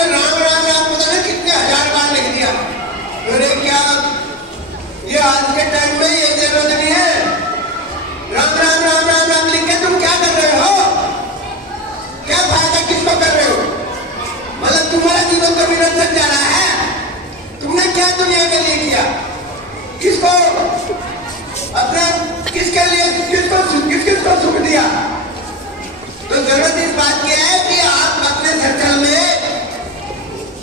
ने राम राम राम पता नहीं कितने हजार बार लिख दिया। अरे क्या ये आज के टाइम में ये जरूरत नहीं है। राम राम राम राम राम लिख के तुम क्या कर रहे हो? क्या फायदा किसको कर रहे हो? मतलब तुम्हारा जीवन तो निरंतर जा रहा है। तुमने क्या दुनिया के लिए किया? किसको अपने किसके लिए किसको सुख दिया? तो जरूरत इस बात की है कि आप अपने सर्कल में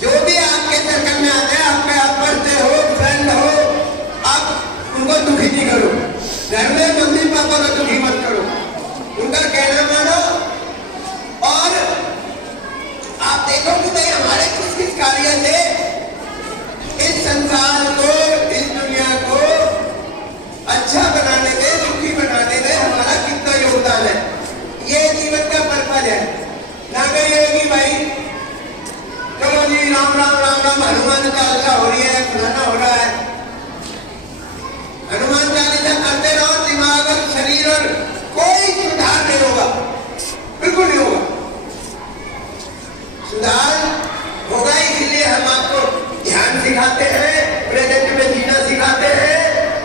जो भी आपके सर्कल में आते हैं, आपके आप पढ़ते हो, फ्रेंड हो, आप उनको दुखी नहीं करो। घर में मम्मी पापा को दुखी मत करो, उनका कहना मानो। और आप देखो कि भाई हमारे किस किस कार्य से इस संसार को, इस दुनिया को अच्छा बनाने में, सुखी बनाने में हमारा कितना योगदान है। ये जीवन का पर्पज है। ना कहीं ये कि भाई चलो जी राम राम राम राम हनुमान चालीसा हो रही है, फलाना हो रहा है। हनुमान चालीसा करते रहो, दिमाग और शरीर और कोई सुधार नहीं होगा, बिल्कुल नहीं होगा। सुधार होगा इसलिए हम आपको ध्यान सिखाते हैं, प्रेजेंट में जीना सिखाते हैं,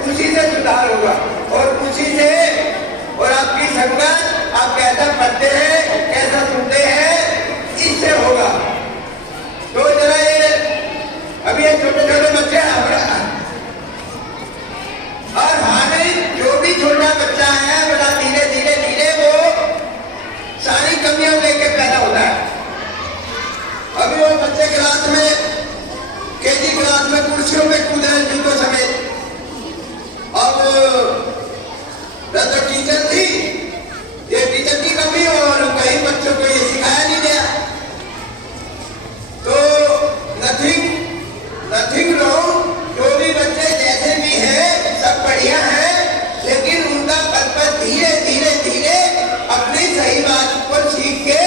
उसी से सुधार होगा। और उसी से, और आपकी संगत, आप कैसा पढ़ते हैं, कैसा सुनते हैं, इससे होगा। तो जरा ये अभी ये छोटे छोटे बच्चे और हमारे जो भी छोटा बच्चा है, बड़ा धीरे धीरे धीरे वो सारी कमियां लेके पैदा होता है। अभी वो बच्चे क्लास में, केजी क्लास में कुर्सियों में कूद रहे जूतों समेत। अब तो टीचर थी, ये टीचर की कमी, और कई बच्चों को ये सिखाया नहीं गया। तो नथिंग रॉन्ग, जो भी बच्चे जैसे भी हैं सब बढ़िया है, लेकिन उनका पर्पज धीरे धीरे धीरे अपनी सही बात को सीख के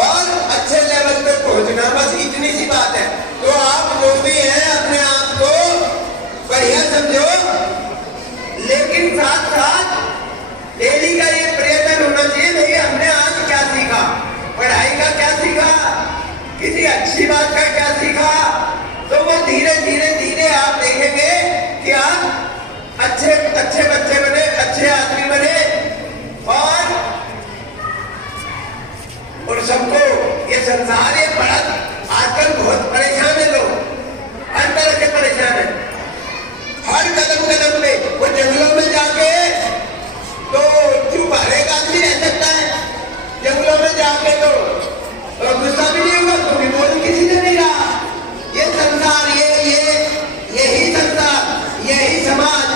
और अच्छे लेवल पे पहुंचना, बस इतनी सी बात है। तो आप जो भी हैं अपने आप को बढ़िया समझो, लेकिन साथ साथ डेली का ये प्रयत्न होना चाहिए। नहीं हमने आज क्या सीखा, पढ़ाई का क्या सीखा, किसी अच्छी बात का क्या सीखा, तो वो धीरे धीरे धीरे आप देखेंगे कि आप अच्छे अच्छे बच्चे बने, अच्छे आदमी बने। और सबको ये संसार, ये बड़ा आजकल बहुत परेशान है लोग, हर तरह से परेशान है। हर कदम कदम पे वो जंगलों में जाके तो चुप हर एक आदमी रह सकता है। जंगलों में जाके तो गुस्सा भी नहीं होगा, तो भी बोल किसी से नहीं रहा। ये संसार, यही संसार, यही समाज,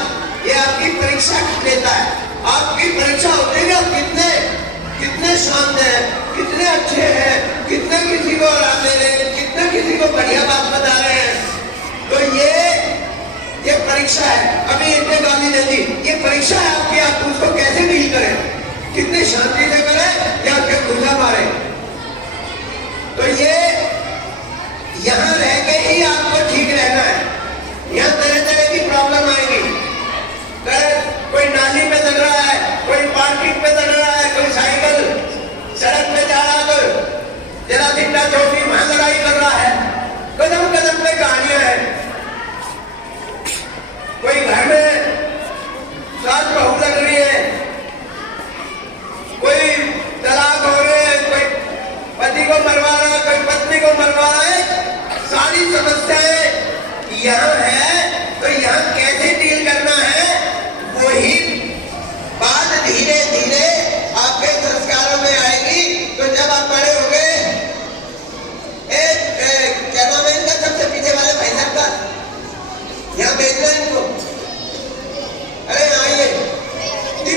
ये आपकी परीक्षा लेता है। आपकी परीक्षा होती है कि आप कितने शांत हैं, कितने अच्छे हैं, कितने किसी को राह दे रहे हैं, कितने किसी को बढ़िया बात बता रहे हैं। तो ये परीक्षा है। अभी इतने गाली दे दी, ये परीक्षा है आपकी, आप उसको कैसे डील करें, कितने शांति से करें या क्या गुस्सा मारे। तो ये यहाँ रह के ही आपको ठीक रहना है। यहाँ तरह तरह की प्रॉब्लम आएगी। कोई नाली पे चल रहा है, कोई पार्किंग पे चल रहा है, कोई साइकिल सड़क पे जा रहा, तो जरा चिट्टा चौकी वहां लड़ाई कर रहा है। कदम कदम पे कहानियां हैं। कोई घर में सास बहू लग रही है, कोई तलाक हो रहे हैं, कोई पति को मरवा रहा है, कोई पत्नी को मरवा रहा है। सारी समस्याएं यहाँ है। तो यहाँ कैसे डील करना है, वही बात धीरे धीरे आपके संस्कारों में आएगी। तो जब आप बड़े हो गए, क्या नाम है इनका, सबसे पीछे वाले भाई साहब का, यहाँ भेज रहे इनको। अरे आइए, the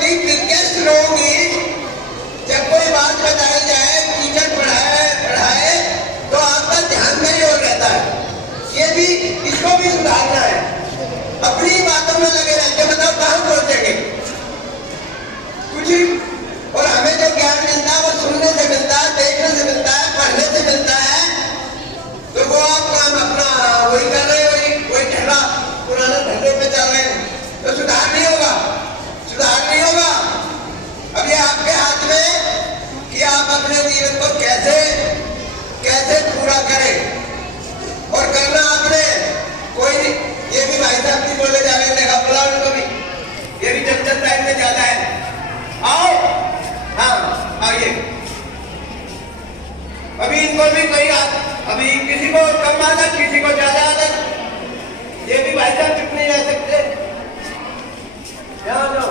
biggest wrong is, जब कोई बात बताई जाए, टीचर पढ़ाए तो आपका ध्यान नहीं और रहता है। ये भी, इसको भी सुधारना है। अपनी बातों में लगे रहते, बताओ कहाँ पहुंचेंगे कुछ ही। और हमें जो ज्ञान मिलता है वो सुनने से मिलता है, देखने से मिलता है, पढ़ने से मिलता है। तो वो आप काम अपना वही कर रहे हो, वही ठहरा पुराने ढंगे पे चल रहे हैं, तो सुधार नहीं होगा, सुधार नहीं होगा। अब ये आपके हाथ में कि आप अपने जीवन को कैसे कैसे पूरा करें। और करना आपने कोई नहीं, ये भी भाई साहब की बोले जा रहे हैं, देखा बुला उनको भी, ये भी जब टाइम में ज्यादा है। आओ, हाँ आइए। अभी इनको भी कोई अभी किसी को कम आदत, किसी को ज्यादा आदत, ये भी भाई साहब चुप नहीं रह सकते। जाओ तो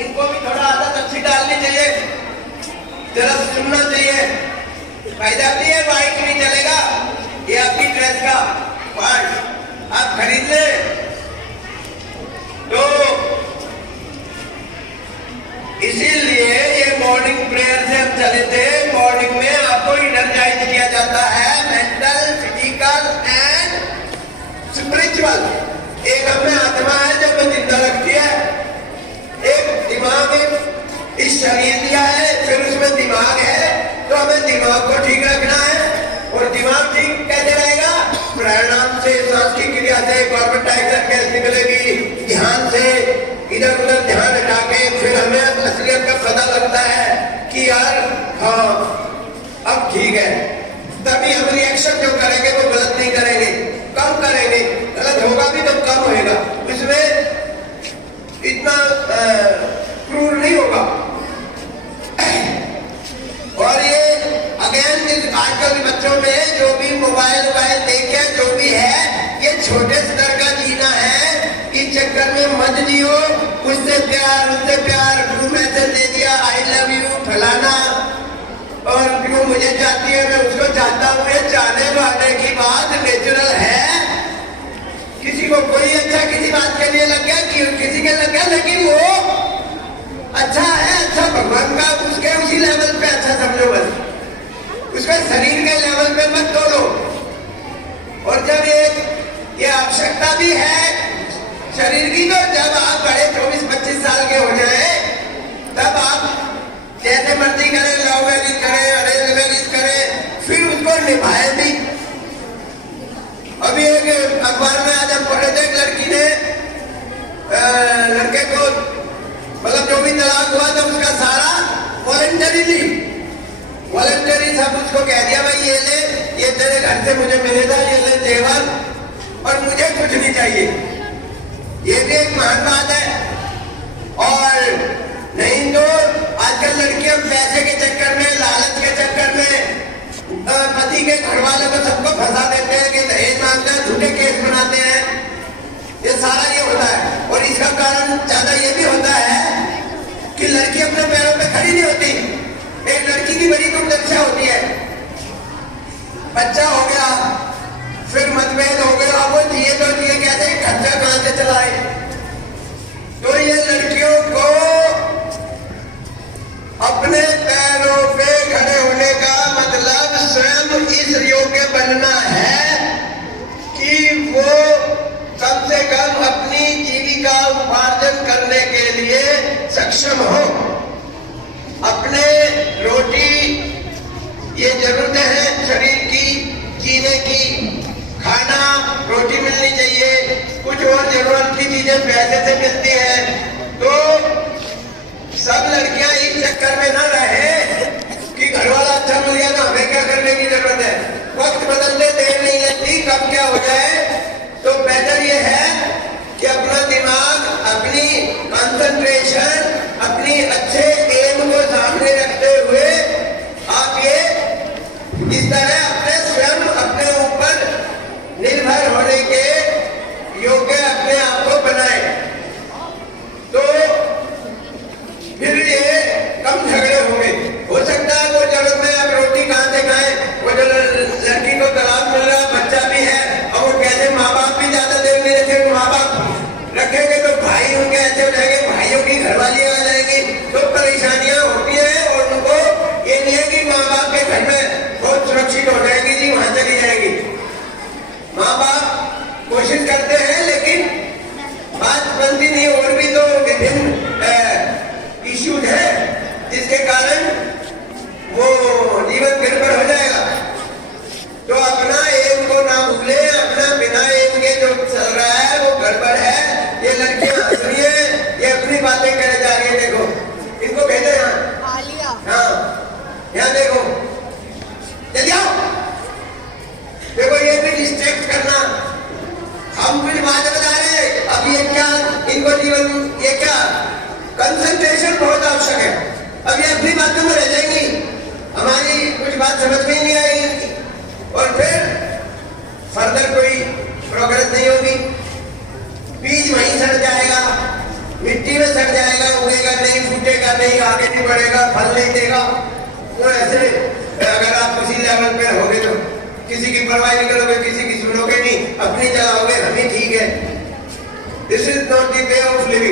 इनको भी थोड़ा आदत अच्छी डालनी चाहिए, जरा सुनना चाहिए। फायदा भी है, बाइक नहीं चलेगा, ये आपकी ड्रेस का पार्ट आप खरीद ले। तो इसीलिए ये मॉर्निंग प्रेयर से हम चले थे। मॉर्निंग में आपको इनर्जाइज किया जाता है, मेंटल, फिजिकल एंड स्पिरिचुअल। एक हमें आत्मा है जो हमें जिंदा रखती है, एक दिमाग, इस शरीर दिया है, फिर उसमें दिमाग है, तो हमें दिमाग को ठीक रखना है। और दिमाग ठीक कैसे रहेगा? प्राणायाम से, सांस की क्रिया से, कार्बन डाइऑक्साइड गैस निकलेगी, ध्यान से, इधर उधर ध्यान हटा के फिर हमें असलियत का पता लगता है कि यार हाँ अब ठीक है। तभी हम रिएक्शन जो करेंगे वो गलत नहीं करेंगे, कम करेंगे। गलत होगा भी तो कम होएगा, इसमें इतना क्रूर नहीं होगा। और ये अगेन आजकल बच्चों में जो भी मोबाइल देखे, जो भी है, ये छोटे स्तर का जीना है। इस चक्कर में मत जियो, उससे प्यार, उससे प्यार, तू मैसेज दे दिया आई लव यू फलाना, और क्यों मुझे चाहती है, मैं उसको चाहता हूँ। ये चाहने वाले की बात नेचुरल है। किसी को कोई अच्छा किसी बात के लिए लग गया, किसी के लग गया, लेकिन वो अच्छा है, अच्छा भगवान का, उसके उसी लेवल पे अच्छा समझो बस, उसके शरीर के लेवल पे मत तोड़ो। और जब ये आवश्यकता भी है शरीर की, तो जब आप बड़े 24-25 साल के हो जाए, तब आप जैसे मर्जी करें, लव मैरिज करें, अरेंज मैरिज करें, फिर उसको निभाए भी। अभी एक अखबार में आज हम पढ़े थे, एक लड़की ने लड़के को, मतलब जो भी तलाक हुआ था उसका सारा वॉलंटरी सब उसको कह दिया, भाई ये ले, ये तेरे घर से मुझे मिलेगा, ये ले जेवर, और मुझे कुछ नहीं चाहिए। ये भी एक महान बात है। और नहीं तो आजकल लड़कियां पैसे के चक्कर में, लालच के चक्कर में पति के घर वाले को सबको फंसा देते हैं कि दहेज मांगते हैं, झूठे केस बनाते हैं। ये सारा ये होता है। और इसका कारण ज्यादा ये भी होता है कि लड़की अपने पैरों पे खड़ी नहीं होती। एक लड़की की बड़ी दुर्दशा होती है, बच्चा हो गया, फिर मतभेद हो गया, वो जिए तो जिए कैसे, खर्चा कहां से चलाए। तो ये लड़कियों को अपने पैरों पे खड़े होने का मतलब स्वयं इस योग्य बनना है कि वो कम से कम अपनी जीविका उपार्जन करने के लिए सक्षम हो। अपने रोटी, ये जरूरतें हैं शरीर की, जीने की, खाना, रोटी मिलनी चाहिए, कुछ और जरूरत की चीजें पैसे से मिलती हैं। तो सब लड़कियां इस चक्कर में ना रहे कि घर वाला अच्छा मिल गया तो हमें क्या करने की जरूरत है। वक्त बदलने देर नहीं लगती, कब क्या हो जाए। तो बेहतर ये है कि अपना दिमाग, अपनी कंसंट्रेशन, अपनी अच्छे एम को सामने रखते हुए आप ये इस तरह अपने स्वयं अपने ऊपर निर्भर होने के योग्य अपने आप को बनाए। तो फिर ये कम झगड़े होंगे। हो सकता है वो जरूरत में अब रोटी कहां से खाएं, वो जो लड़की को तलाक मिल रहा है, बच्चा भी है, और वो कैसे माँ बाप भी ज्यादा देर में रखे, माँ बाप रखेंगे तो भाई उनके ऐसे हो जाएंगे, भाइयों की घरवाली आ जाएगी, तो परेशानियां होती है। और उनको ये नहीं है कि माँ बाप के घर में बहुत सुरक्षित हो जाएगी जी, वहां चली जाएगी। माँ बाप कोशिश करते हैं, लेकिन बात बनती नहीं। और भी तो विभिन्न इश्यूज है जिसके कारण वो जीवन गड़बड़ हो जाएगा। तो अपना एम को ना भूले, अपना बिना एम के जो चल रहा है वो गड़बड़ है। ये लड़कियां हंस रही है, ये अपनी बातें करे जा रही है। देखो इनको भेजो यहाँ, हाँ यहाँ देखो, डिस्ट्रैक्ट करना। हम कुछ बात बता रहे, अब ये क्या इनको जीवन, ये क्या कंसंट्रेशन बहुत आवश्यक है। अब ये अपनी बातों में रह जाएंगी, हमारी कुछ बात समझ में नहीं आएगी और फिर फर्दर कोई प्रोग्रेस नहीं होगी। बीज वहीं सड़ जाएगा, मिट्टी में सड़ जाएगा, उगेगा नहीं, फूटेगा नहीं, आगे नहीं बढ़ेगा, फल नहीं देगा। तो ऐसे अगर आप किसी लेवल पे होगे तो किसी की परवाह नहीं करोगे, किसी की सुनोगे नहीं, अपनी जगह होगे, हम ही ठीक है। This is not the way of living.